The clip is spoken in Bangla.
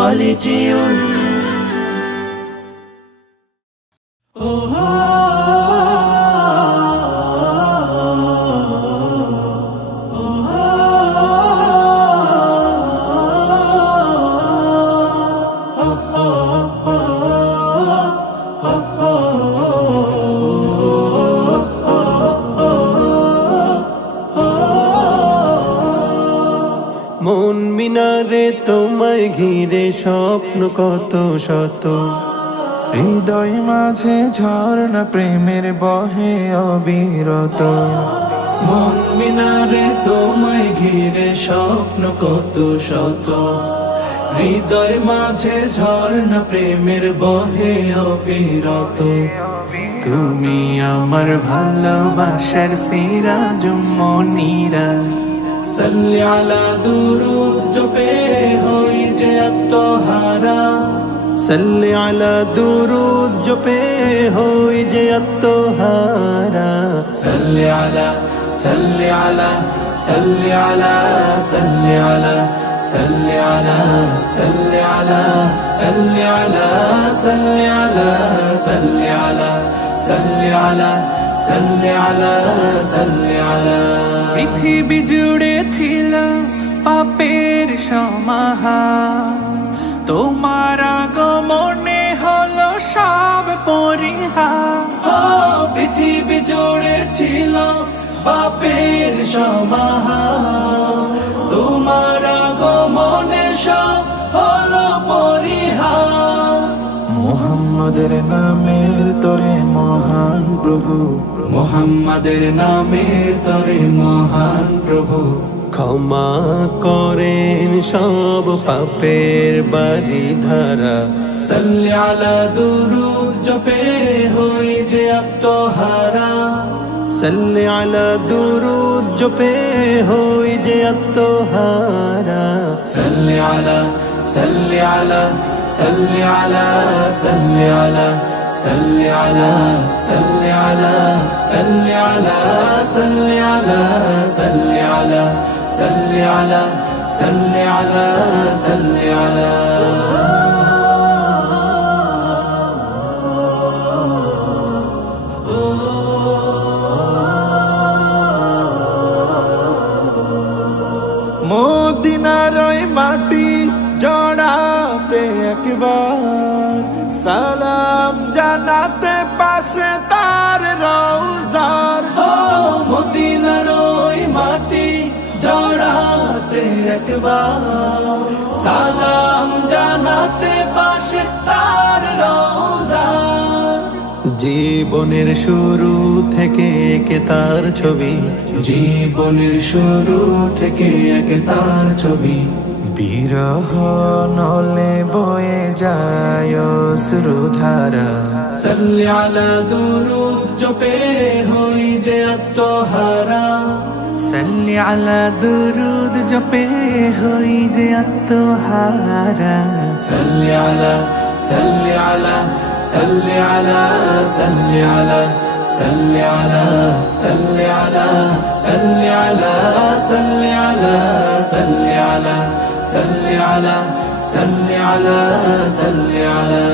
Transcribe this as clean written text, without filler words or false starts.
خالدون মন মিনারে তোমায় ঘিরে স্বপ্ন কত শত, হৃদয় মাঝে ঝর্ণা প্রেমের বহে অবিরত। মন মিনারে তোমায় ঘিরে স্বপ্ন কত শত, হৃদয় মাঝে ঝর্ণা প্রেমের বহে অবিরত। তুমি আমার ভালোবাসার সিরাজ মনিরা, সাল্লি আলা দুরুদ জপে হই যে আত্মহারা, সাল্লি আলা দুরুদ জপে হই যে আত্মহারা। সাল্লি আলা সাল্লি আলা সাল্লি আলা সাল্লি আলা সাল্লি আলা সাল্লি আলা সাল্লি আলা সাল্লি আলা সাল্লি আলা সাল্লি আলা সাল্লি আলা সাল্লি আলা। পৃথিবী জুড়ে ছিল পাপের সমাহার, তোমার আগমনে হলো সব পরিহার। পৃথিবী জুড়ে ছিল পাপের সমাহার, তোমার আগমনে সব হলো পরিহার। মুহাম্মাদের নামের তরে মহান প্রভু, মুহাম্মাদের নামের তরে মহান প্রভু, ক্ষমা করেন সব পাপের বারিধারা। সাল্লি আলা দুরুদ জপে হই যে আত্মহারা, সাল্লি আলা দুরুদ জপে হই যে আত্মহারা। সাল্লি আলা সাল্লি আলা সাল্লি আলা সাল্লি আলা সাল্লি আলা সাল্লি আলা সাল্লি আলা সাল্লি আলা সাল্লি আলা সাল্লি আলা সাল্লি আলা সাল্লি আলা। মদিনার ওই মাটি জড়াতে একবার, সালাম জানাতে পাশে তার রওজার। মদিনার ওই মাটি জড়াতে একবার, সালাম জানাতে পাশে তার রওজার। জীবনের শুরু থেকে একে তার ছবি, জীবনের শুরু থেকে একে তার ছবি। বিরহ নলে বয়ে যায় অশ্রুধারা, সাল্লি আলা দুরুদ জপে হই যে আত্মহারা, সাল্লি আলা দুরুদ জপে হই যে আত্মহারা। সাল্লি আলা সাল্লি আলা সাল্লি আলা সাল্লি আলা সাল্লি আলা সাল্লি আলা সাল্লি আলা সাল্লি আলা সাল্লি আলা সাল্লি আলা সাল্লি আলা সাল্লি আলা।